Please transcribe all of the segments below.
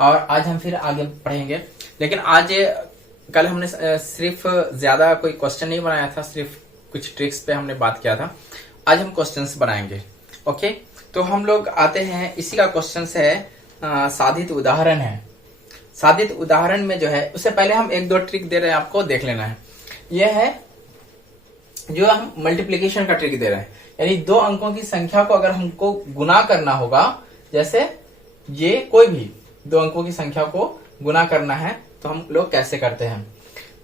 और आज हम फिर आगे पढ़ेंगे। लेकिन आज कल हमने सिर्फ ज्यादा कोई क्वेश्चन नहीं बनाया था, सिर्फ कुछ ट्रिक्स पे हमने बात किया था। आज हम क्वेश्चंस बनाएंगे। ओके, तो हम लोग आते हैं, इसी का क्वेश्चन है साधित उदाहरण है। साधित उदाहरण में जो है, उससे पहले हम एक दो ट्रिक दे रहे हैं, आपको देख लेना है। यह है जो हम मल्टीप्लीकेशन का ट्रिक दे रहे हैं, यानी दो अंकों की संख्या को अगर हमको गुना करना होगा, जैसे ये कोई भी दो अंकों की संख्या को गुना करना है तो हम लोग कैसे करते हैं।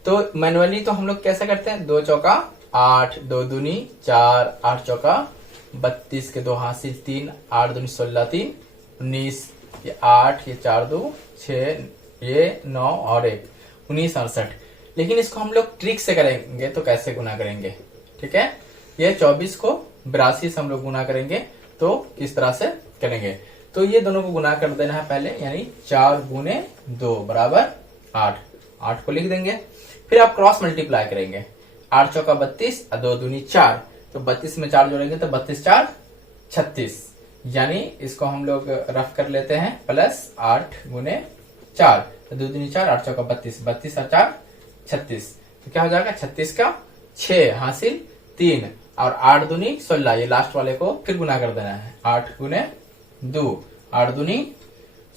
तो मैनुअली तो हम लोग कैसे करते हैं, 2 चौका 8, 2 दूनी 4, 8 चौका 32 के 2 हासिल 3, 8 दूनी 16, 3 19, ये 8, ये 4 2 6, ये 9 और 1 19 68। लेकिन इसको हम लोग ट्रिक से करेंगे तो कैसे गुना करेंगे, ठीक है। ये 24 को 82 से हम लोग गुना करेंगे तो किस तरह से करेंगे। तो ये दोनों को गुना कर देना है पहले, यानी 4 गुने 2 बराबर 8। 8 को लिख देंगे, फिर आप क्रॉस मल्टीप्लाई करेंगे। 8 चौका 32 और 2 दूनी 4, तो 32 में 4 जोड़ेंगे तो 32 4 36, यानी इसको हम लोग रफ कर लेते हैं प्लस 8 गुने 4, तो 2 दूनी 4, 8 चौका 32, 32 और 4 36, तो क्या हो जाएगा 36 का 6 हासिल 3 और 8 दूनी 16, ये लास्ट वाले को फिर गुना कर देना है। 8 गुने 2, 8 दूनी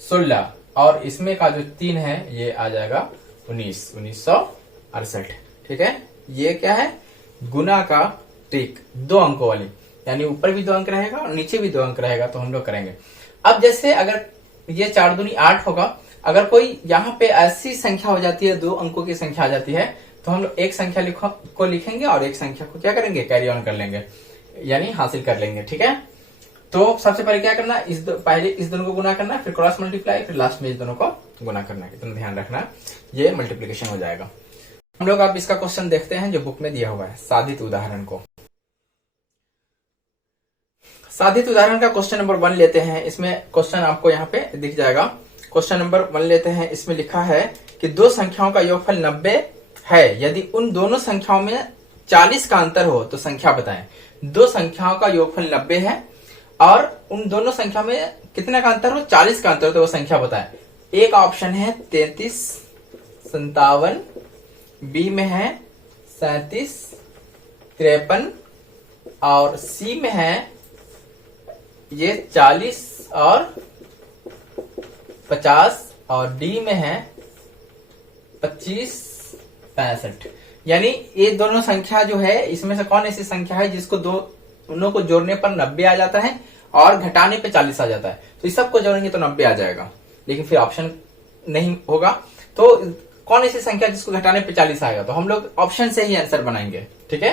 16 और इसमें का जो 3 है ये आ जाएगा 1968। ठीक है, ये क्या है, गुना का ट्रिक, दो अंकों वाली, यानी ऊपर भी 2 अंक रहेगा और नीचे भी 2 अंक रहेगा, तो हम लोग करेंगे। अब जैसे अगर ये 4 दूनी 8 होगा, अगर कोई यहाँ पे ऐसी संख्या हो जाती है, 2 अंकों की संख्या आ जाती है, तो हम लोग एक संख्या को लिखेंगे और एक संख्या को क्या करेंगे, कैरी ऑन कर लेंगे, यानी हासिल कर लेंगे। ठीक है, तो सबसे पहले क्या करना, पहले इस दोनों को गुना करना, फिर क्रॉस मल्टीप्लाई, फिर लास्ट में इस दोनों को गुना करना है। इतना ध्यान रखना, ये मल्टीप्लीकेशन हो जाएगा। हम लोग अब इसका क्वेश्चन देखते हैं जो बुक में दिया हुआ है, साधित उदाहरण को। साधित उदाहरण का क्वेश्चन नंबर 1 लेते हैं। इसमें क्वेश्चन आपको यहाँ पे दिख जाएगा। क्वेश्चन नंबर 1 लेते हैं। इसमें लिखा है कि दो संख्याओं का योगफल 90 है, यदि उन दोनों संख्याओं में 40 का अंतर हो तो संख्या बताएं। दो संख्याओं का योगफल 90 है और उन दोनों संख्या में कितने का अंतर हो, 40 का अंतर हो, तो वो संख्या बताएं। एक ऑप्शन है 33 57, बी में है 37 53 और सी में है ये 40 और 50 और डी में है 25 65। यानी ये दोनों संख्या जो है, इसमें से कौन ऐसी संख्या है जिसको दोनों को जोड़ने पर 90 आ जाता है और घटाने पे 40 आ जाता है। तो इस सबको जोड़ेंगे तो 90 आ जाएगा, लेकिन फिर ऑप्शन नहीं होगा। तो कौन ऐसी संख्या जिसको घटाने पे 40 आएगा, तो हम लोग ऑप्शन से ही आंसर बनाएंगे। ठीक है,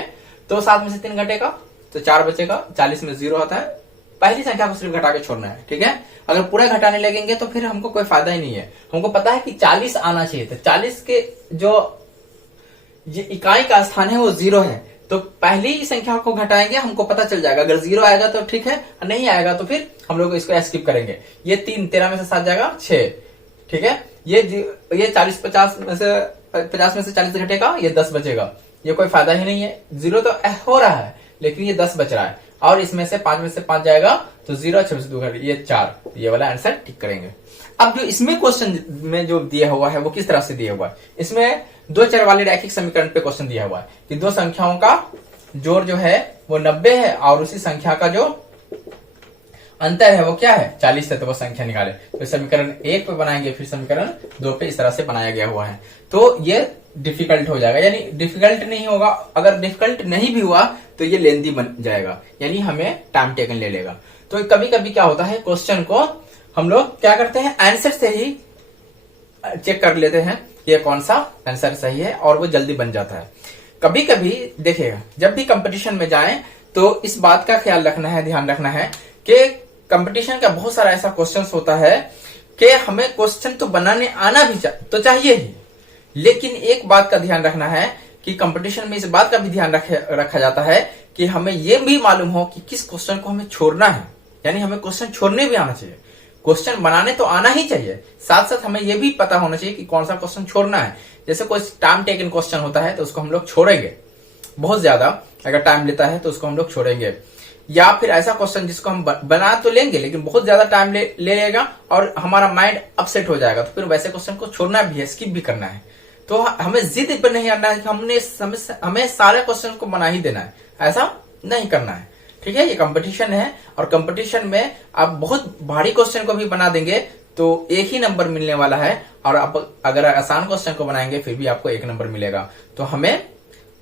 तो 7 में से 3 घटेगा तो 4 बचेगा, 40 में 0 आता है, पहली संख्या को सिर्फ घटा के छोड़ना है। ठीक है, अगर पूरा घटाने लगेंगे तो फिर हमको कोई फायदा ही नहीं है। हमको पता है कि 40 आना चाहिए, तो 40 के जो ये इकाई का स्थान है वो 0 है, तो पहली ही संख्या को घटाएंगे, हमको पता चल जाएगा। अगर 0 आएगा तो ठीक है, नहीं आएगा तो फिर हम लोग इसको स्किप करेंगे। ये 3 13 में से 7 जाएगा 6। ठीक है, ये 40 50 में से 40 घटेगा, ये 10 बचेगा, ये कोई फायदा ही नहीं है। 0 तो हो रहा है लेकिन ये 10 बच रहा है, और इसमें से 5 में से 5 जाएगा तो 0, 6 में से 2 घटे, ये 4। ये वाला आंसर टिक करेंगे। अब जो इसमें क्वेश्चन में जो दिया हुआ है वो किस तरह से दिया हुआ है, इसमें 2 चर वाले रैखिक समीकरण पे क्वेश्चन दिया हुआ है कि दो संख्याओं का जोड़ जो है वो 90 है और उसी संख्या का जो अंतर है वो क्या है, 40 है, तो वो संख्या निकाले। तो समीकरण 1 पे बनाएंगे, फिर समीकरण 2 पे इस तरह से बनाया गया हुआ है। तो ये डिफिकल्ट हो जाएगा, यानी डिफिकल्ट नहीं होगा। अगर डिफिकल्ट नहीं भी हुआ तो ये लेंदी बन जाएगा, यानी हमें टाइम टेकन ले लेगा। तो कभी कभी क्या होता है, क्वेश्चन को हम लोग क्या करते हैं, आंसर से ही चेक कर लेते हैं ये कौन सा आंसर सही है, और वो जल्दी बन जाता है। कभी कभी देखिएगा, जब भी कंपटीशन में जाएं तो इस बात का ख्याल रखना है, ध्यान रखना है कि कंपटीशन का बहुत सारा ऐसा क्वेश्चन होता है कि हमें क्वेश्चन तो बनाने आना भी तो चाहिए ही, लेकिन एक बात का ध्यान रखना है कि कंपटीशन में इस बात का भी ध्यान रखा जाता है कि हमें यह भी मालूम हो कि किस क्वेश्चन को हमें छोड़ना है, यानी हमें क्वेश्चन छोड़ने भी आना चाहिए। क्वेश्चन बनाने तो आना ही चाहिए, साथ साथ हमें यह भी पता होना चाहिए कि कौन सा क्वेश्चन छोड़ना है। जैसे कोई टाइम टेकन क्वेश्चन होता है तो उसको हम लोग छोड़ेंगे, बहुत ज्यादा अगर टाइम लेता है तो उसको हम लोग छोड़ेंगे। या फिर ऐसा क्वेश्चन जिसको हम बना तो लेंगे लेकिन बहुत ज्यादा टाइम ले लेगा और हमारा माइंड अपसेट हो जाएगा, तो फिर वैसे क्वेश्चन को छोड़ना भी है, स्किप भी करना है। तो हमें जिद पर नहीं करना है कि हमें सारे क्वेश्चन को बना ही देना है, ऐसा नहीं करना है। ठीक है, ये कंपटीशन है और कंपटीशन में आप बहुत भारी क्वेश्चन को भी बना देंगे तो एक ही नंबर मिलने वाला है, और आप अगर आसान क्वेश्चन को बनाएंगे फिर भी आपको 1 नंबर मिलेगा। तो हमें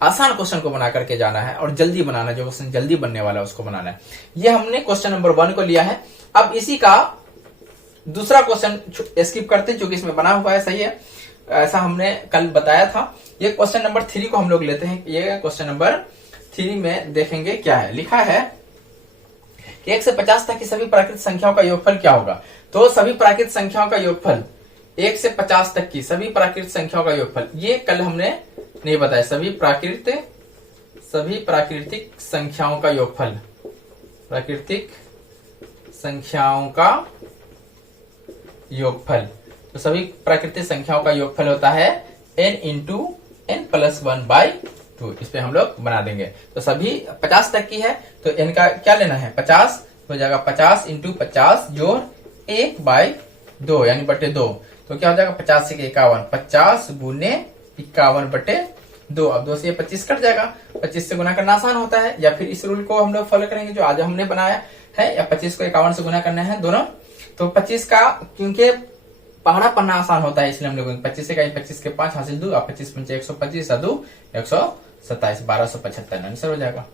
आसान क्वेश्चन को बना करके जाना है और जल्दी बनाना, जो क्वेश्चन जल्दी बनने वाला है उसको बनाना है। ये हमने क्वेश्चन नंबर 1 को लिया है। अब इसी का दूसरा क्वेश्चन स्किप करते हैं, क्योंकि इसमें बना हुआ है, सही है, ऐसा हमने कल बताया था। ये क्वेश्चन नंबर 3 को हम लोग लेते हैं। ये क्वेश्चन नंबर 3 में देखेंगे क्या है। लिखा है 1 से 50 तक की सभी प्राकृतिक संख्याओं का योगफल क्या होगा। तो सभी प्राकृतिक संख्याओं का योगफल, 1 से 50 तक की सभी प्राकृतिक संख्याओं का योगफल, ये कल हमने नहीं बताया। सभी प्राकृतिक संख्याओं का योगफल, प्राकृतिक संख्याओं का योगफल, तो सभी प्राकृतिक संख्याओं का योगफल होता है n इंटू n+1/2। इस पे हम लोग बना देंगे। तो सभी 50 तक की है तो n का क्या लेना है, 50 हो जाएगा, 50 इंटू 50 जोड़ 1/2 यानी बटे 2। तो क्या हो जाएगा, 50 से 51, 50 गुने 51/2। अब 2 से 25 कट जाएगा, 25 से गुना करना आसान होता है, या फिर इस रूल को हम लोग फॉलो करेंगे जो आज हमने बनाया है, या 25 को 51 से गुना करना है दोनों। तो 25 का, क्योंकि पहाड़ा पढ़ना आसान होता है इसलिए हम लोग 25 से 25 के 5 हासिल 2, 25 पंचे 125, 127, 1275 आंसर हो जाएगा।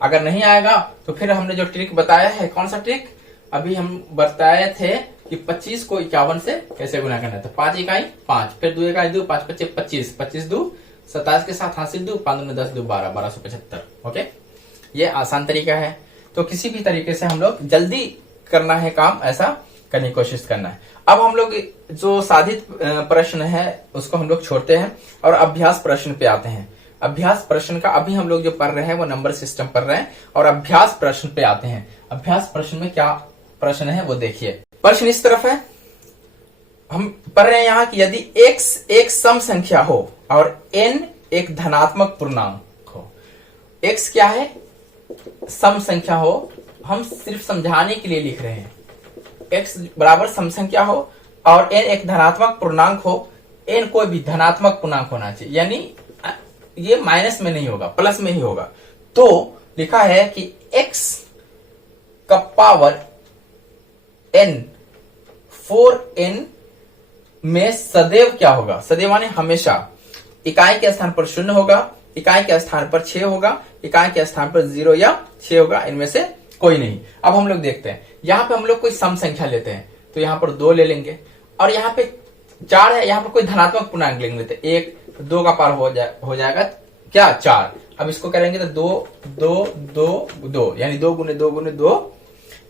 अगर नहीं आएगा तो फिर हमने जो ट्रिक बताया है, कौन सा ट्रिक अभी हम बताए थे कि 25 को 51 से कैसे गुना करना है। तो 5 इकाई 5, फिर 2 इकाई 2, 5 पच्चे 25, 25 2 27 के साथ हासिल 2, 5 में 10 2 12, 1275। ओके, ये आसान तरीका है। तो किसी भी तरीके से हम लोग जल्दी करना है काम, ऐसा करने की कोशिश करना है। अब हम लोग जो साधित प्रश्न है उसको हम लोग छोड़ते हैं और अभ्यास प्रश्न पे आते हैं। अभ्यास प्रश्न का अभी हम लोग जो पढ़ रहे हैं वो नंबर सिस्टम पढ़ रहे हैं, और अभ्यास प्रश्न पे आते हैं। अभ्यास प्रश्न में क्या प्रश्न है वो देखिए। प्रश्न इस तरफ है, हम पढ़ रहे हैं यहाँ कि यदि x एक सम संख्या हो और n एक धनात्मक पूर्णांक हो। x क्या है, सम संख्या हो, हम सिर्फ समझाने के लिए लिख रहे हैं। x बराबर सम संख्या हो और n एक धनात्मक पूर्णांक हो। n कोई भी धनात्मक पूर्णांक होना चाहिए, यानी ये माइनस में नहीं होगा, प्लस में ही होगा। तो लिखा है कि x का पावर n 4n में सदैव क्या होगा, सदैव माने हमेशा इकाई के स्थान पर 0 होगा, इकाई के स्थान पर 6 होगा, इकाई के स्थान पर 0 या 6 होगा, इनमें से कोई नहीं। अब हम लोग देखते हैं, यहाँ पे हम लोग कोई सम संख्या लेते हैं तो यहाँ पर 2 ले लेंगे, और यहाँ पे 4 है, यहाँ पर कोई धनात्मक पूर्णांक ले लेते हैं, 1 2 का पार हो जाएगा क्या, 4। अब इसको करेंगे तो 2 2 2 2 यानी 2 गुने 2 गुने 2,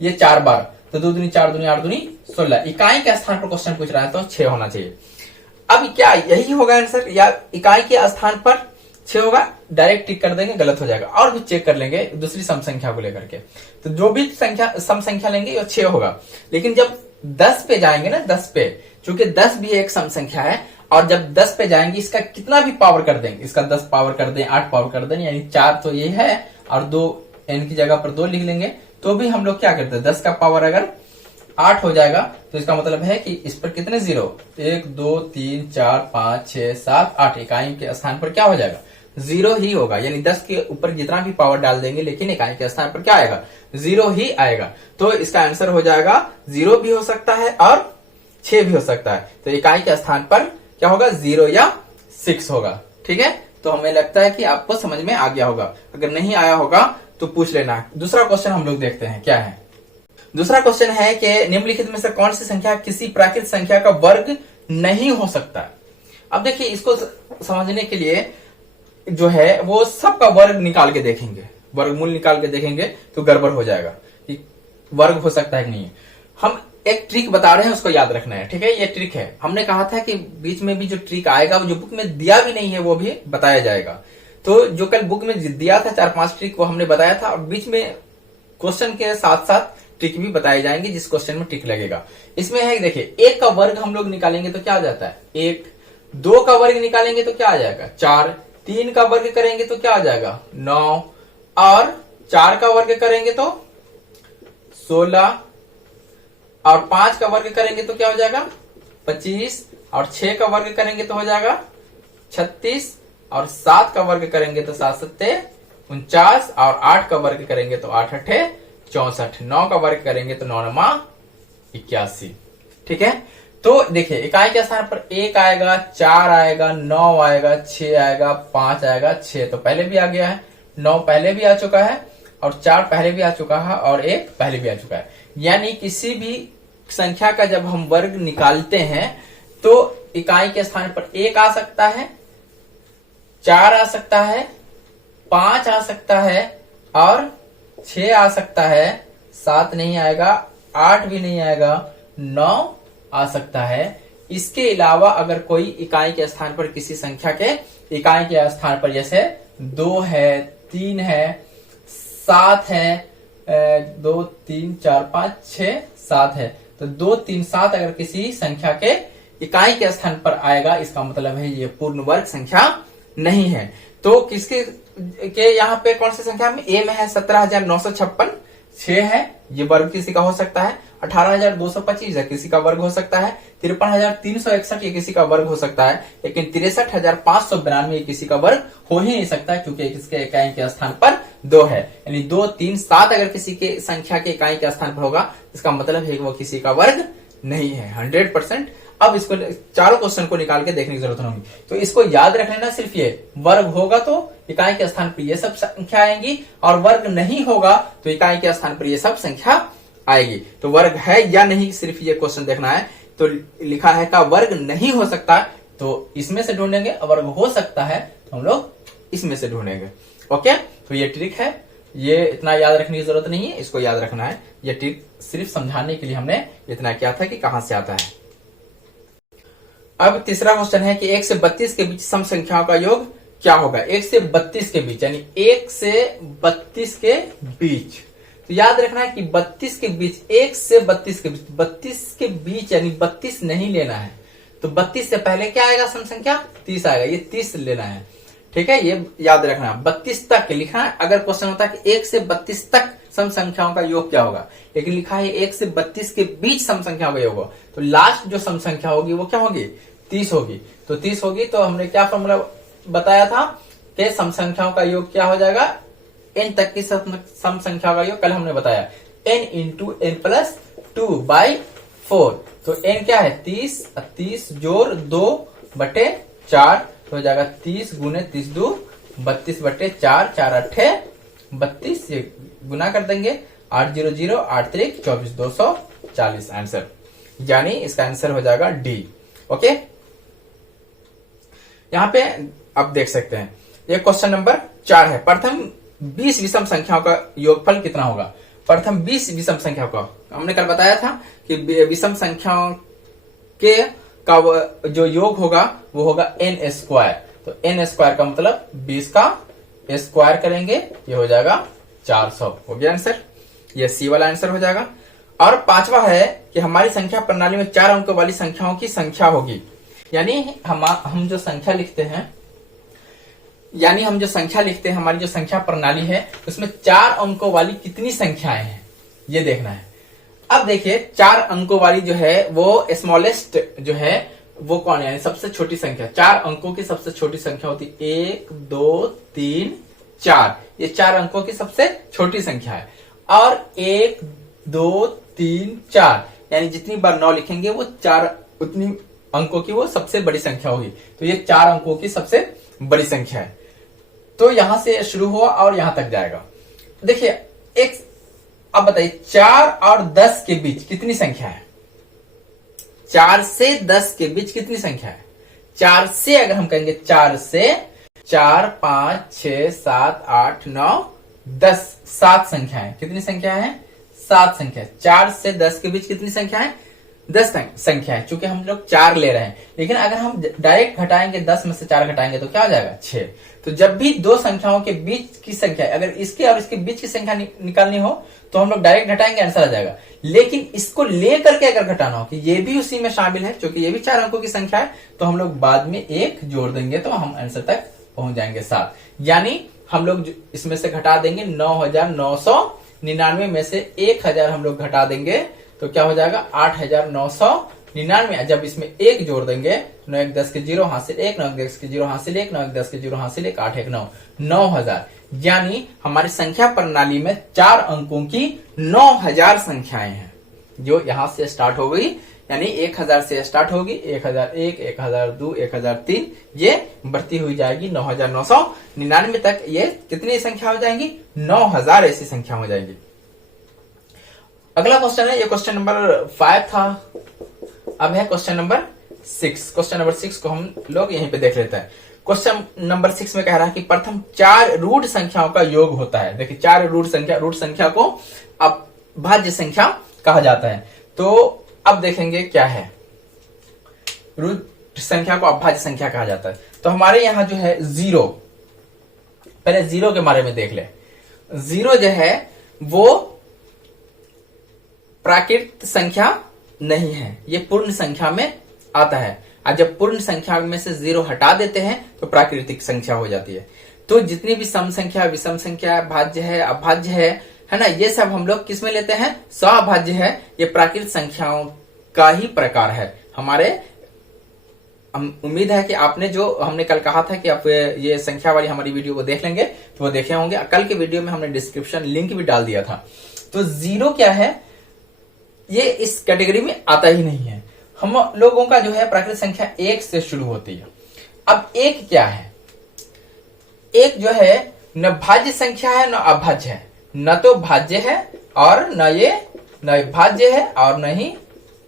ये 4 बार, तो 2 दूनी 4 दूनी 8 दूनी 16। इकाई के स्थान पर क्वेश्चन पूछ रहा है तो 6 होना चाहिए। अब क्या यही होगा आंसर, या इकाई के स्थान पर 6 होगा, डायरेक्ट टिक कर देंगे, गलत हो जाएगा। और भी चेक कर लेंगे दूसरी सम संख्या को लेकर के, तो जो भी सम संख्या लेंगे वो 6 होगा। लेकिन जब 10 पे जाएंगे ना, 10 पे, चूंकि 10 भी एक सम संख्या है, और जब 10 पे जाएंगे इसका कितना भी पावर कर देंगे, इसका 10 पावर कर दें, 8 पावर कर दें, यानी 4 तो ये है, और 2 n की जगह पर 2 लिख लेंगे, तो भी हम लोग क्या करते हैं, 10 का पावर अगर 8 हो जाएगा तो इसका मतलब है कि इस पर कितने 0, 1 2 3 4 5 6 7 8, इकाई के स्थान पर क्या हो जाएगा, 0 ही होगा। यानी 10 के ऊपर जितना भी पावर डाल देंगे लेकिन इकाई के स्थान पर क्या आएगा, 0 ही आएगा। तो इसका आंसर हो जाएगा 0 भी हो सकता है और 6 भी हो सकता है। तो इकाई के स्थान पर क्या होगा, 0 या 6 होगा। ठीक है, तो हमें लगता है कि आपको समझ में आ गया होगा। अगर नहीं आया होगा तो पूछ लेना। दूसरा क्वेश्चन हम लोग देखते हैं क्या है। दूसरा क्वेश्चन है कि निम्नलिखित में से कौन सी संख्या किसी प्राकृतिक संख्या का वर्ग नहीं हो सकता। अब देखिए, इसको समझने के लिए जो है वो सबका वर्ग निकाल के देखेंगे, वर्गमूल निकाल के देखेंगे तो गड़बड़ हो जाएगा कि वर्ग हो सकता है कि नहीं। हम एक ट्रिक बता रहे हैं, उसको याद रखना है। ठीक है, ये ट्रिक है। हमने कहा था कि बीच में भी जो ट्रिक आएगा वो जो बुक में दिया भी नहीं है वो भी बताया जाएगा। तो जो कल बुक में दिया था 4-5 ट्रिक वो हमने बताया था, और बीच में क्वेश्चन के साथ साथ ट्रिक भी बताए जाएंगे जिस क्वेश्चन में ट्रिक लगेगा। इसमें है, देखिए, 1 का वर्ग हम लोग निकालेंगे तो क्या आ जाता है 1, 2 का वर्ग निकालेंगे तो क्या आ जाएगा 4, 3 का वर्ग करेंगे तो क्या आ जाएगा 9, और 4 का वर्ग करेंगे तो 16, और 5 का वर्ग करेंगे तो क्या हो जाएगा 25, और 6 का वर्ग करेंगे तो हो जाएगा 36, और 7 का वर्ग करेंगे तो 7 सत्ते 49, और 8 का वर्ग करेंगे तो 8 अठे 64, 9 का वर्ग करेंगे तो 9 नमा 81। ठीक है, तो देखिए इकाई के स्थान पर 1 आएगा, 4 आएगा, 9 आएगा, 6 आएगा, 5 आएगा, 6 तो पहले भी आ गया है, 9 पहले भी आ चुका है, और 4 पहले भी आ चुका है, और 1 पहले भी आ चुका है। यानी किसी भी संख्या का जब हम वर्ग निकालते हैं तो इकाई के स्थान पर 1 आ सकता है, 4 आ सकता है, 5 आ सकता है, और 6 आ सकता है, 7 नहीं आएगा, 8 भी नहीं आएगा, 9 आ सकता है। इसके अलावा अगर कोई इकाई के स्थान पर किसी संख्या के इकाई के स्थान पर जैसे 2 है, 3 है, 7 है, 2 3 4 5 6 7 है, तो 2 3 7 अगर किसी संख्या के इकाई के स्थान पर आएगा, इसका मतलब है ये पूर्ण वर्ग संख्या नहीं है। तो किसके के यहाँ पे कौन सी संख्या में ए में है 17,956, 6 है, ये वर्ग किसी का हो सकता है। 18,225 है, किसी का वर्ग हो सकता है। 53,361 ये किसी का वर्ग हो सकता है, लेकिन 63,592 ये किसी का वर्ग हो ही नहीं सकता क्योंकि इसके इकाई के स्थान पर 2 है। यानी 2 3 7 अगर किसी के संख्या के इकाई के स्थान पर होगा, इसका मतलब है कि वो किसी का वर्ग नहीं है 100%। अब इसको चारों क्वेश्चन को निकाल के देखने की जरूरत नहीं होगी, तो इसको याद रख लेना। सिर्फ ये वर्ग होगा तो इकाई के स्थान पर ये सब संख्या आएंगी, और वर्ग नहीं होगा तो इकाई के स्थान पर ये सब संख्या आएगी। तो वर्ग है या नहीं, सिर्फ ये क्वेश्चन देखना है। तो लिखा है का वर्ग नहीं हो सकता तो इसमें से ढूंढेंगे, वर्ग हो सकता है तो हम लोग इसमें से ढूंढेंगे। ओके, तो ये ट्रिक है, ये इतना याद रखने की जरूरत नहीं है, इसको याद रखना है। ये ट्रिक सिर्फ समझाने के लिए हमने इतना किया था कि कहां से आता है। अब तीसरा क्वेश्चन है कि 1 से 32 के बीच सम संख्याओं का योग क्या होगा। 1 से 32 के बीच, यानी 1 से 32 के बीच, तो याद रखना है कि 32 के बीच, 1 से 32 के बीच, 32 के बीच यानी 32 नहीं लेना है। तो 32 से पहले क्या आएगा सम संख्या 30 आएगा, ये 30 लेना है। ठीक है, ये याद रखना। 32 तक लिखना है। अगर क्वेश्चन होता है कि 1 से 32 तक सम संख्याओं का योग क्या होगा, लेकिन लिखा है 1 से 32 के बीच सम संख्याओं का योग होगा, तो लास्ट जो सम संख्या होगी वो क्या होगी 30 होगी। तो 30 होगी तो हमने क्या फॉर्मूला बताया था कि सम संख्याओं का योग क्या हो जाएगा, n तक की सम संख्या का योग कल हमने बताया n इंटू एन प्लस 2/4। तो n क्या है 30, 30 जोड़ 2/4 तो हो जाएगा 30 गुने 30 2 32/4, 4 अट्ठे 32, ये गुना कर देंगे 8 0 0 8 3 24 240 आंसर, यानी इसका आंसर हो जाएगा डी। ओके, यहां पे आप देख सकते हैं ये क्वेश्चन नंबर 4 है। प्रथम 20 विषम संख्याओं का योगफल कितना होगा। प्रथम 20 विषम संख्याओं का हमने कल बताया था कि विषम संख्याओं के का जो योग होगा वो होगा n स्क्वायर। तो n स्क्वायर का मतलब 20 का स्क्वायर करेंगे, ये हो जाएगा 400। हो गया आंसर, ये सी वाला आंसर हो जाएगा। और पांचवा है कि हमारी संख्या प्रणाली में 4 अंकों वाली संख्याओं की संख्या होगी। यानी हम जो संख्या लिखते हैं, हमारी जो संख्या प्रणाली है उसमें 4 अंकों वाली कितनी संख्याएं हैं ये देखना है। अब देखिए 4 अंकों वाली जो है वो स्मॉलेस्ट जो है वो कौन है, यानी सबसे छोटी संख्या। 4 अंकों की सबसे छोटी संख्या होती 1 2 3 4, ये 4 अंकों की सबसे छोटी संख्या है। और 1 2 3 4 यानी जितनी बार 9 लिखेंगे वो 4 उतनी अंकों की वो सबसे बड़ी संख्या होगी। तो ये 4 अंकों की सबसे बड़ी संख्या है। तो यहां से शुरू हुआ और यहां तक जाएगा। देखिए एक, अब बताइए 4 और 10 के बीच कितनी संख्या है। 4 से 10 के बीच कितनी संख्या है। 4 से अगर हम कहेंगे 4 से 4 5 6 7 8 9 10, 7 संख्या है। कितनी संख्या है 7 संख्या। 4 से 10 के बीच कितनी संख्या है 10 संख्या है, चूंकि हम लोग 4 ले रहे हैं। लेकिन अगर हम डायरेक्ट घटाएंगे 10 में से 4 घटाएंगे तो क्या हो जाएगा 6। तो जब भी दो संख्याओं के बीच की संख्या, अगर इसके और इसके बीच की संख्या निकालनी हो तो हम लोग डायरेक्ट घटाएंगे, आंसर आ जाएगा। लेकिन इसको लेकर के अगर घटाना हो कि ये भी उसी में शामिल है, क्योंकि ये भी 4 अंकों की संख्या है, तो हम लोग बाद में 1 जोड़ देंगे तो हम आंसर तक पहुंच जाएंगे 7। यानी हम लोग इसमें से घटा देंगे 9,999 में से 1,000 हम लोग घटा देंगे तो क्या हो जाएगा 8,999। जब इसमें एक जोड़ देंगे 9 1 10 के 0 हासिल 1 9 1 10 के 0 हासिल 1 9 1 10 के 0 हासिल 1 8 1 9 9,000। यानी हमारी संख्या प्रणाली में 4 अंकों की 9,000 संख्याएं हैं जो यहां से स्टार्ट हो गई। यानी 1,000 से स्टार्ट होगी 1,001 1,002 1,003 ये बढ़ती हुई जाएगी 9,999 तक। ये कितनी संख्या हो जाएंगी 9,000 ऐसी संख्या हो जाएगी। अगला क्वेश्चन है, ये क्वेश्चन नंबर 5 था। अब है क्वेश्चन नंबर 6। क्वेश्चन नंबर 6 को हम लोग यहीं पे देख लेते हैं। क्वेश्चन नंबर 6 में कह रहा है कि प्रथम 4 रूट संख्याओं का योग होता है। देखिए 4 रूट संख्या को अभाज्य संख्या कहा जाता है। तो अब देखेंगे क्या है, रूट संख्या को अभाज्य संख्या कहा जाता है। तो हमारे यहां जो है 0, पहले 0 के बारे में देख ले। 0 जो है वो प्राकृत संख्या नहीं है, ये पूर्ण संख्या में आता है। अब जब पूर्ण संख्या में से 0 हटा देते हैं तो प्राकृतिक संख्या हो जाती है। तो जितनी भी सम संख्या, विषम संख्या, भाज्य है, अभाज्य है ना, ये सब हम लोग किस में लेते हैं, सभाज्य है। ये प्राकृत संख्याओं का ही प्रकार है हमारे। उम्मीद है कि आपने जो हमने कल कहा था कि आप ये संख्या वाली हमारी वीडियो को देख लेंगे तो वो देखे होंगे। कल के वीडियो में हमने डिस्क्रिप्शन लिंक भी डाल दिया था। तो 0 क्या है, ये इस कैटेगरी में आता ही नहीं है। हम लोगों का जो है प्राकृत संख्या 1 से शुरू होती है। अब 1 क्या है, 1 जो है न भाज्य संख्या है न अभाज्य है, न तो भाज्य है और न भाज्य है और न ही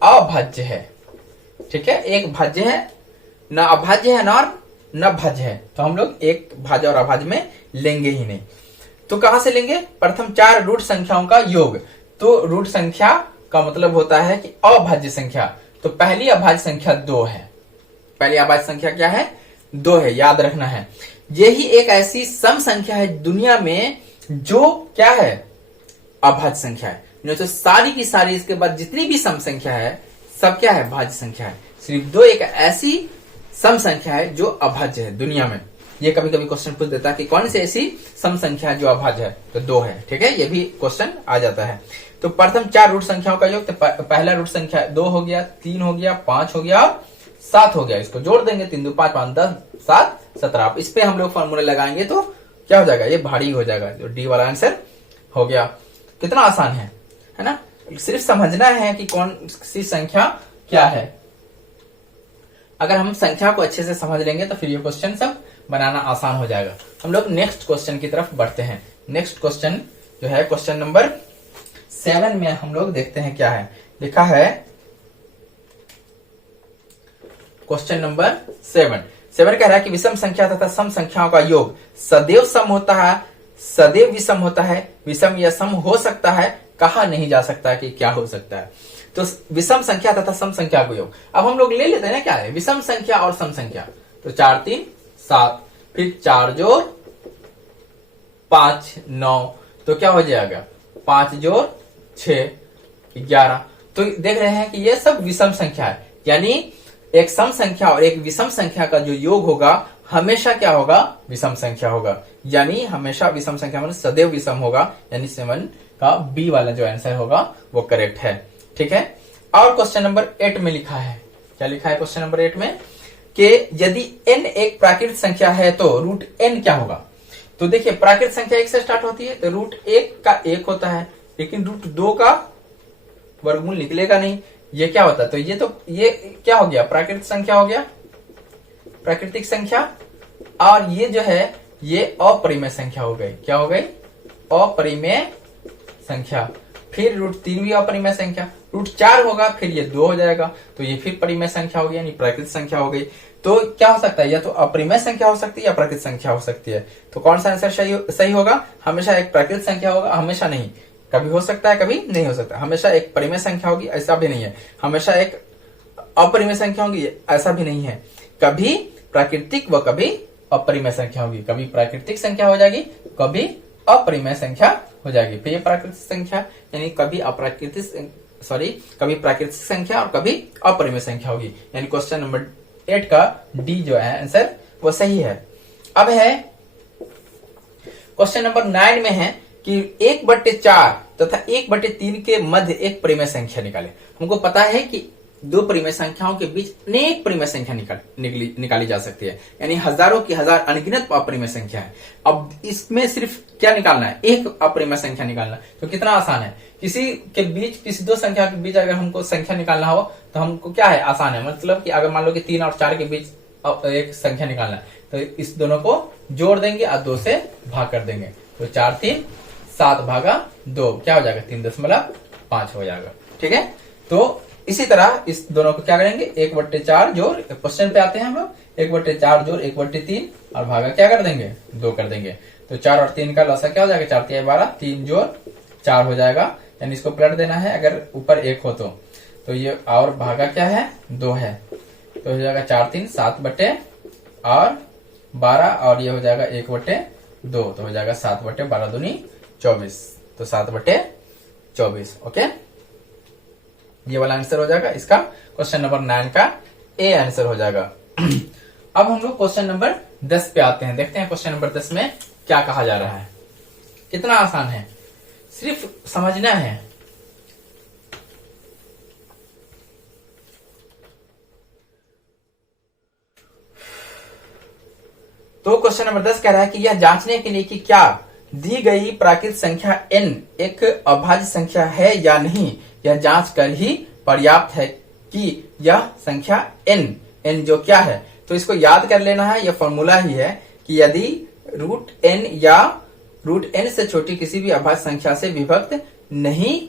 अभाज्य है। ठीक है, 1 भाज्य है, न अभाज्य है न भाज्य है। तो हम लोग 1 भाज्य और अभाज्य में लेंगे ही नहीं। तो कहां से लेंगे, प्रथम 4 रूट संख्याओं का योग। तो रूट संख्या का मतलब होता है कि अभाज्य संख्या। तो पहली अभाज्य संख्या 2 है। पहली अभाज्य संख्या क्या है, 2 है, याद रखना है। यही एक ऐसी सम संख्या है दुनिया में जो क्या है, अभाज्य संख्या है। नहीं तो सारी की सारी इसके बाद जितनी भी सम संख्या है सब क्या है, भाज्य संख्या है। सिर्फ 2 एक ऐसी सम संख्या है जो अभाज्य है दुनिया में। ये कभी कभी क्वेश्चन पूछ देता है कि कौन सी ऐसी सम संख्या है जो अभाज्य है, तो 2 है। ठीक है, ये भी क्वेश्चन आ जाता है। तो प्रथम 4 रूट संख्याओं का योग, तो पहला रूट संख्या 2 हो गया, 3 हो गया, 5 हो गया और 7 हो गया। इसको जोड़ देंगे 3 2 5 5 10 7 17। इस पे हम लोग फॉर्मूला लगाएंगे तो क्या हो जाएगा, ये भारी हो जाएगा। जो डी वाला आंसर हो गया। कितना आसान है ना, सिर्फ समझना है कि कौन सी संख्या क्या है। अगर हम संख्या को अच्छे से समझ लेंगे तो फिर ये क्वेश्चन सब बनाना आसान हो जाएगा। हम लोग नेक्स्ट क्वेश्चन की तरफ बढ़ते हैं। नेक्स्ट क्वेश्चन जो है क्वेश्चन नंबर 7 में हम लोग देखते हैं क्या है। लिखा है क्वेश्चन नंबर 7 कह रहा है कि विषम संख्या तथा सम संख्याओं का योग सदैव सम होता है, सदैव विषम होता है, विषम या सम हो सकता है, कहा नहीं जा सकता कि क्या हो सकता है। तो विषम संख्या तथा सम संख्या का योग अब हम लोग ले लेते हैं ना, क्या है विषम संख्या और सम संख्या। तो 4 3 7, फिर 4 जोड़ 5 9, तो क्या हो जाएगा 5 जोड़ 6 11। तो देख रहे हैं कि ये सब विषम संख्या है। यानी एक सम संख्या और एक विषम संख्या का जो योग होगा हमेशा क्या होगा, विषम संख्या होगा। यानी हमेशा विषम संख्या मतलब सदैव विषम होगा। यानी 7 का बी वाला जो आंसर होगा वो करेक्ट है। ठीक है, और क्वेश्चन नंबर 8 में लिखा है, क्या लिखा है क्वेश्चन नंबर 8 में कि यदि n एक प्राकृत संख्या है तो रूट n क्या होगा। तो देखिए प्राकृत संख्या 1 से स्टार्ट होती है तो रूट 1 का 1 होता है, लेकिन रूट 2 का वर्गमूल निकलेगा नहीं। ये क्या होता है, तो ये क्या हो गया, प्राकृतिक संख्या हो गया, प्राकृतिक संख्या। और ये जो है ये अपरिमेय संख्या हो गई। क्या हो गई, अपरिमेय संख्या। फिर रूट 3 भी अपरिमेय संख्या, रूट 4 होगा, फिर ये 2 हो जाएगा, तो ये फिर परिमेय संख्या हो गई, यानी प्राकृतिक संख्या हो गई। तो क्या हो सकता है, या तो अपरिमेय संख्या हो सकती है या प्राकृतिक संख्या हो सकती है। तो कौन सा आंसर सही होगा, हमेशा एक प्राकृतिक संख्या होगा, हमेशा नहीं, कभी हो सकता है कभी नहीं हो सकता। हमेशा एक परिमेय संख्या होगी, ऐसा भी नहीं है। हमेशा एक अपरिमेय संख्या होगी, ऐसा भी नहीं है। कभी प्राकृतिक व कभी अपरिमेय संख्या होगी, कभी प्राकृतिक संख्या हो जाएगी, कभी अपरिमेय संख्या हो जाएगी। फिर ये प्राकृतिक संख्या यानी कभी कभी प्राकृतिक संख्या और कभी अपरिमेय संख्या होगी। यानी क्वेश्चन नंबर 8 का डी जो है आंसर वो सही है। अब है क्वेश्चन नंबर 9 में है कि 1/4 तथा 1/3 के मध्य एक परिमेय संख्या निकाले। हमको पता है कि दो परिमेय संख्याओं के बीच अनेक परिमेय संख्या निकाली जा सकती है, यानी हजारों की हजार अनगिनत अपरिमेय संख्या है। अब इसमें सिर्फ क्या निकालना है, एक अपरिमेय संख्या निकालना। तो कितना आसान है, किसी दो संख्या के बीच अगर हमको संख्या निकालना हो तो हमको क्या है, आसान है। मतलब कि अगर मान लो कि 3 और 4 के बीच एक संख्या निकालना है तो इस दोनों को जोड़ देंगे और 2 से भाग कर देंगे। तो 4 3 7 भागा 2 क्या हो जाएगा, 3.5 हो जाएगा। ठीक है, तो इसी तरह इस दोनों को क्या करेंगे, 1/4 जोड़, क्वेश्चन पे आते हैं हम लोग, 1/4 जोड़ 1/3 और भागा क्या कर देंगे, 2 कर देंगे। तो 4 और 3 का लसा क्या हो जाएगा, 4 3 12, 3 जोड़ 4 हो जाएगा। यानी इसको पलट देना है अगर ऊपर 1 हो तो ये और भागा क्या है, 2 है। तो हो जाएगा 4 3 7 और 12 और ये हो जाएगा 1/2, तो हो जाएगा 7/12 दूनी 24, तो 7/24। ओके, ये वाला आंसर हो जाएगा इसका, क्वेश्चन नंबर 9 का ए आंसर हो जाएगा। अब हम लोग क्वेश्चन नंबर 10 पे आते हैं, देखते हैं क्वेश्चन नंबर 10 में क्या कहा जा रहा है। कितना आसान है, सिर्फ समझना है। तो क्वेश्चन नंबर 10 कह रहा है कि यह जांचने के लिए कि क्या दी गई प्राकृत संख्या n एक अभाज्य संख्या है या नहीं, यह जांच कर ही पर्याप्त है कि यह संख्या n जो क्या है, तो इसको याद कर लेना है। यह फॉर्मूला ही है कि यदि √n या √n से छोटी किसी भी अभाज्य संख्या से विभक्त नहीं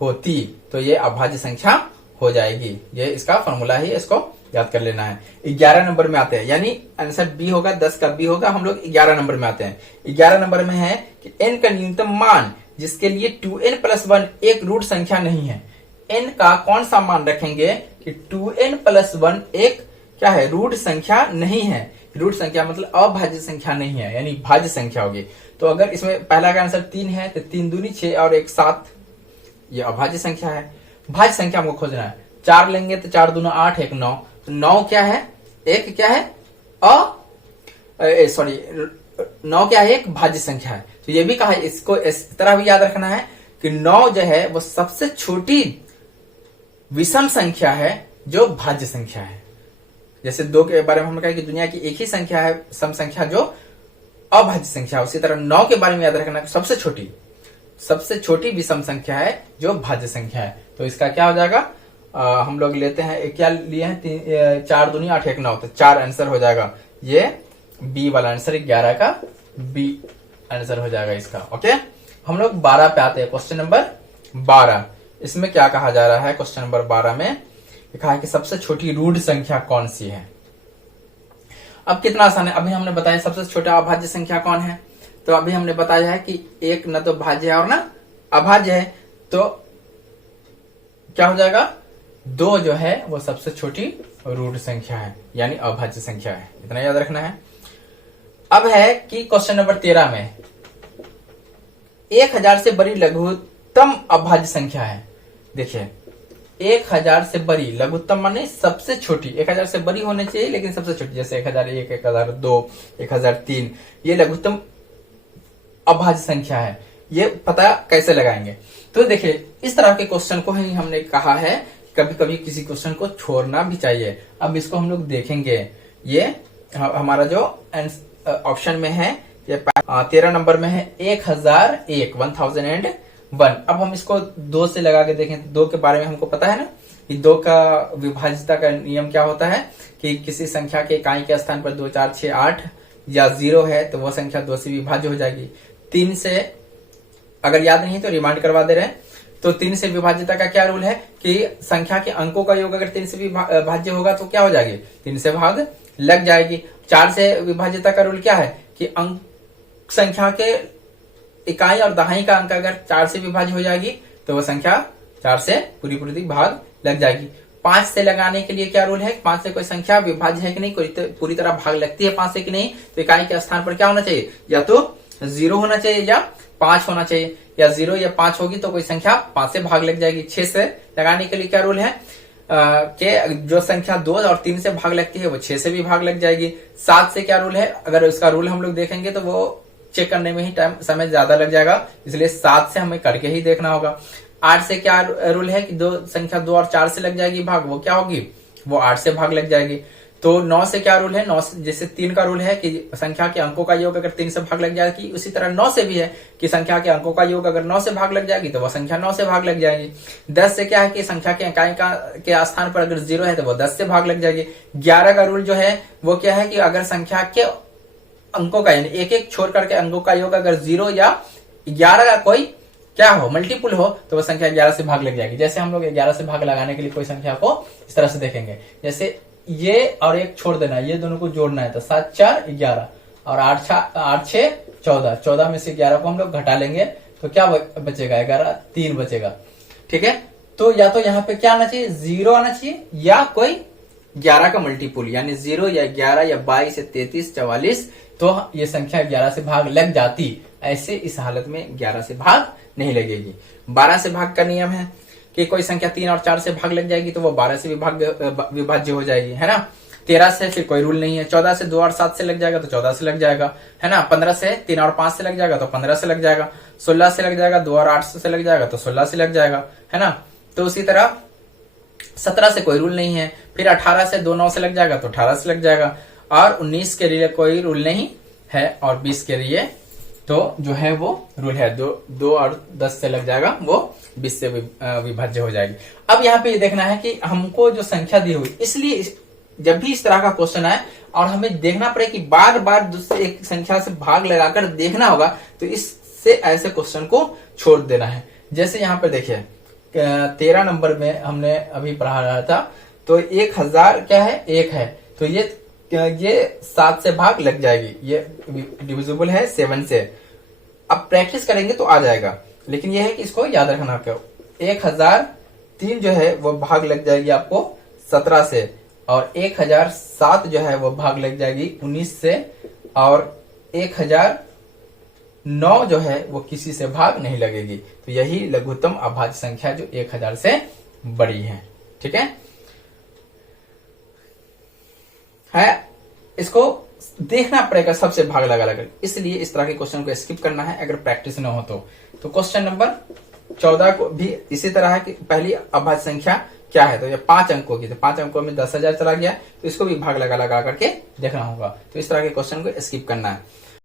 होती तो ये अभाज्य संख्या हो जाएगी। ये इसका फॉर्मूला ही, इसको याद कर लेना है। 11 नंबर में आते हैं, यानी आंसर बी होगा, 10 का बी होगा। हम लोग 11 नंबर में आते हैं। 11 नंबर में है कि n का न्यूनतम मान जिसके लिए 2n+1 एक रूट संख्या नहीं है। n का कौन सा मान रखेंगे कि 2n+1 एक क्या है, रूट संख्या नहीं है। रूट संख्या मतलब अभाज्य संख्या नहीं है, यानी भाज्य संख्या होगी। तो अगर इसमें पहला का आंसर 3 है तो 3 दूनी 6 और 1 7, ये अभाज्य संख्या है। भाज्य संख्या हमको खोजना है। 4 लेंगे तो 4 दूना 8 1 9, तो 9 क्या है, एक क्या है, 9 क्या है, एक भाज्य संख्या है। तो ये भी कहा, इसको इस तरह भी याद रखना है कि 9 जो है वो सबसे छोटी विषम संख्या है जो भाज्य संख्या है। जैसे 2 के बारे में हमने कहा कि दुनिया की एक ही संख्या है सम संख्या जो अभाज्य संख्या, उसी तरह 9 के बारे में याद रखना कि सबसे छोटी विषम संख्या है जो भाज्य संख्या है। तो इसका क्या हो जाएगा, हम लोग लेते हैं, क्या लिए हैं, 4 दूनी 8 1 9, तो 4 आंसर हो जाएगा। ये बी वाला आंसर, 11 का बी आंसर हो जाएगा इसका। ओके, हम लोग 12 पे आते हैं। क्वेश्चन नंबर 12, इसमें क्या कहा जा रहा है, क्वेश्चन नंबर 12 में कहा है कि सबसे छोटी रूढ़ संख्या कौन सी है। अब कितना आसान है, अभी हमने बताया सबसे छोटा अभाज्य संख्या कौन है। तो अभी हमने बताया है कि एक न तो भाज्य है और ना अभाज्य है, तो क्या हो जाएगा, 2 जो है वो सबसे छोटी रूट संख्या है, यानी अभाज्य संख्या है। इतना याद रखना है। अब है कि क्वेश्चन नंबर 13 में 1000 से बड़ी लघुत्तम अभाज्य संख्या है। देखिए 1000 से बड़ी, लघुत्तम माने सबसे छोटी, 1000 से बड़ी होनी चाहिए लेकिन सबसे छोटी, जैसे 1001 1002 1003, ये लघुत्तम अभाज्य संख्या है। ये पता कैसे लगाएंगे, तो देखिए इस तरह के क्वेश्चन को ही हमने कहा है कभी कभी किसी क्वेश्चन को छोड़ना भी चाहिए। अब इसको हम लोग देखेंगे, ये हमारा जो ऑप्शन में है, ये 13 नंबर में है 1001। अब हम इसको 2 से लगा के देखें तो 2 के बारे में हमको पता है ना कि 2 का विभाज्यता का नियम क्या होता है कि किसी संख्या के इकाई के स्थान पर 2 4 6 8 या 0 है तो वो संख्या 2 से विभाज्य हो जाएगी। 3 से अगर याद नहीं तो रिमाइंड करवा दे रहे हैं। तो 3 से विभाज्यता का क्या रूल है कि संख्या के अंकों का योग अगर 3 से विभाज्य होगा तो क्या हो जाएगी, 3 से भाग लग जाएगी। 4 से विभाज्यता का रूल क्या है कि अंक संख्या के इकाई और दहाई का अंक अगर 4 से विभाज्य हो जाएगी तो वह संख्या 4 से पूरी भाग लग जाएगी। 5 से लगाने के लिए क्या रूल है, 5 से कोई संख्या विभाज्य है कि नहीं, पूरी तरह भाग लगती है 5 से कि नहीं, तो इकाई के स्थान पर क्या होना चाहिए, या तो 0 होना चाहिए या 5 होना चाहिए, या 0 या 5 होगी तो कोई संख्या 5 से भाग लग जाएगी। 6 से लगाने के लिए क्या रूल है कि जो संख्या 2 और 3 से भाग लगती है वो 6 से भी भाग लग जाएगी। 7 से क्या रूल है, अगर उसका रूल हम लोग देखेंगे तो वो चेक करने में ही समय ज्यादा लग जाएगा, इसलिए 7 से हमें करके ही देखना होगा। 8 से क्या रूल है कि दो संख्या 2 और 4 से लग जाएगी भाग, वो क्या होगी, वो 8 से भाग लग जाएगी। तो 9 से क्या रूल है, 9 से जैसे 3 का रूल है कि संख्या के अंकों का योग अगर 3 से भाग लग जाएगी, उसी तरह 9 से भी है कि संख्या के अंकों का योग अगर 9 से भाग लग जाएगी तो वह संख्या 9 से भाग लग जाएगी। 10 से क्या है कि संख्या के इकाई के स्थान पर अगर 0 है तो वो 10 से भाग लग जाएगी। 11 का रूल जो है वो क्या है कि अगर संख्या के अंकों का यानी एक एक छोड़ करके अंकों का योग अगर 0 या 11 का कोई क्या हो, मल्टीपुल हो, तो वह संख्या 11 से भाग लग जाएगी। जैसे हम लोग 11 से भाग लगाने के लिए कोई संख्या को इस तरह से देखेंगे, जैसे ये और एक छोड़ देना, ये दोनों को जोड़ना है तो 7 4 11 और 8 6 14, 14 में से 11 को हम लोग घटा लेंगे तो क्या बचेगा, 11 3 बचेगा। ठीक है, तो या तो यहाँ पे क्या आना चाहिए, 0 आना चाहिए या कोई 11 का मल्टीपुल यानी 0 या 11 या 22 या 33 44, तो ये संख्या 11 से भाग लग जाती। ऐसे इस हालत में 11 से भाग नहीं लगेगी। 12 से भाग का नियम है कि कोई संख्या 3 और 4 से भाग लग जाएगी तो वो 12 से विभाज्य हो जाएगी, है ना। 13 से फिर कोई रूल नहीं है। 14 से 2 और 7 से लग जाएगा तो 14 से लग जाएगा, है ना। 15 से 3 और 5 से लग जाएगा तो 15 से लग जाएगा। 16 से लग जाएगा, 2 और 8 से लग जाएगा तो 16 से लग जाएगा, है ना। तो उसी तरह 17 से कोई रूल नहीं है। फिर 18 से 2 9 से लग जाएगा तो 18 से लग जाएगा। और 19 के लिए कोई रूल नहीं है और 20 के लिए तो जो है वो रूल है, 2 और 10 से लग जाएगा वो 20 से विभाज्य हो जाएगी। अब यहाँ पे ये देखना है कि हमको जो संख्या दी हुई, इसलिए जब भी इस तरह का क्वेश्चन आए और हमें देखना पड़े कि बार बार दूसरे एक संख्या से भाग लगाकर देखना होगा, तो इससे ऐसे क्वेश्चन को छोड़ देना है। जैसे यहाँ पे देखिए 13 नंबर में हमने अभी पढ़ा रहा था, तो 1000 क्या है, 1 है, तो ये 7 से भाग लग जाएगी, ये डिविजिबल है 7 से। अब प्रैक्टिस करेंगे तो आ जाएगा, लेकिन ये है कि इसको याद रखना क्यों। 1003 जो है वो भाग लग जाएगी आपको 17 से, और 1007 जो है वो भाग लग जाएगी 19 से, और 1009 जो है वो किसी से भाग नहीं लगेगी। तो यही लघुत्तम अभाज्य संख्या जो 1000 से बड़ी है। ठीक है, इसको देखना पड़ेगा सबसे भाग लगा लगा, इसलिए इस तरह के क्वेश्चन को स्किप करना है अगर प्रैक्टिस न हो तो क्वेश्चन नंबर 14 को भी इसी तरह है कि पहली अभाज्य संख्या क्या है, तो ये 5 अंकों की, तो 5 अंकों में 10,000 चला गया, तो इसको भी भाग लगा लगा करके देखना होगा। तो इस तरह के क्वेश्चन को स्किप करना है।